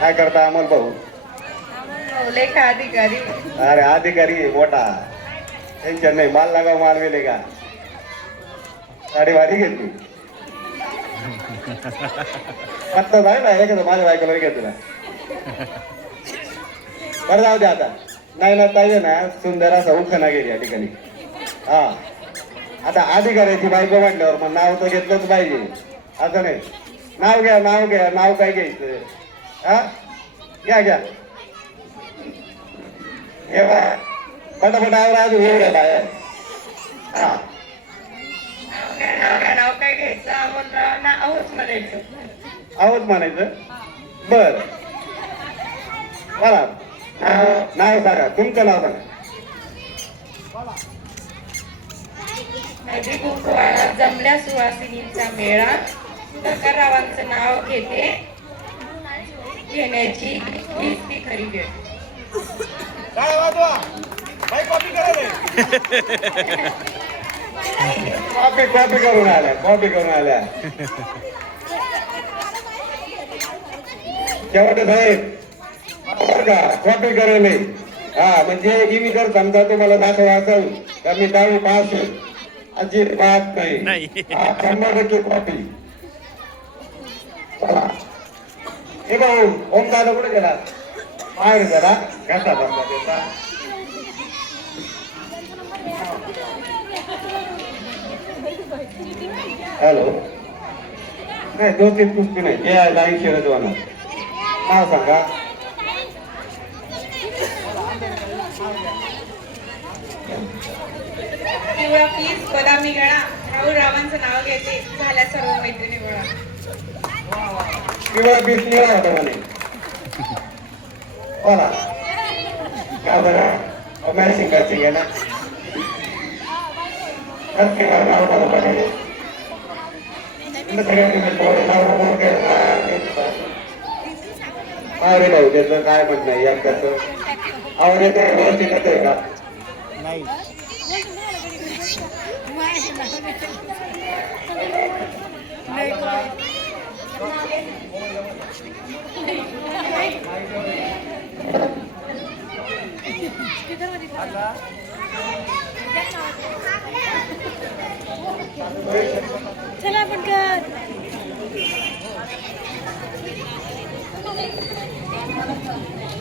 काय करता अमोल भाऊ? लेखा अधिकारी. अरे अधिकारी आहे मोठा, टेन्शन नाही. माल लागाव माल वेले का साडी वारी घेतली. पत्ता जाय ना एखादं माझ्या बायकोला घेतला. बरं जाऊ दे आता. नाही ना ताई ना सुंदर असा उखाणा गेली या ठिकाणी. हा आता अधिकाऱ्याची बायको म्हटल्यावर मग नाव तर घेतलंच पाहिजे असं नाही. नाव घ्या नाव घ्या. नाव काय घ्यायचं? हा घ्या घ्या हे बा पटापट आवरा अजून एवढ्या बाहेर. हा नाव काय घ्यायचं? अमोलराव ना आहोत म्हणायचं. आहोत म्हणायचं. बर बोला नाव सांगा. तुमचं नाव सांगा. हळदी कुंकवाला जमल्या सुवासिनींचा मेळा. सुधाकररावांचं नाव घेते घेण्याची हीच ती खरी वेळ. कॉपी कॉपी करून आल्या. कॉपी करून आल्या. शेवटे साहेब बरं का कॉपी करेल. हा म्हणजे मी जर समजा तुम्हाला दाखवा असेल तर मी 10वी पास आहे अजिबात नाही. 100% कॉपी. चला हे भाऊ ओम दादा कुठे गेला? बाहेर गेला. कसा बसला त्याचा? हॅलो नाही 2-3 पुष्टी नाही. हे लाईन शिरत होणार. नाव सांगा. पिवळा पीस बदामी गळा. राहुल रावांचं नाव घेते झाल्या सर्व मैत्रिणी गोळा. पिवळा पीस निळा होता म्हणे. बोला का बरं मॅचिंग करते गेला. अरे भाऊ त्याचं काय म्हणणं आहे एकदाचं आवाज येतो व्यवस्थित येतोय का? नाही चला पटकन.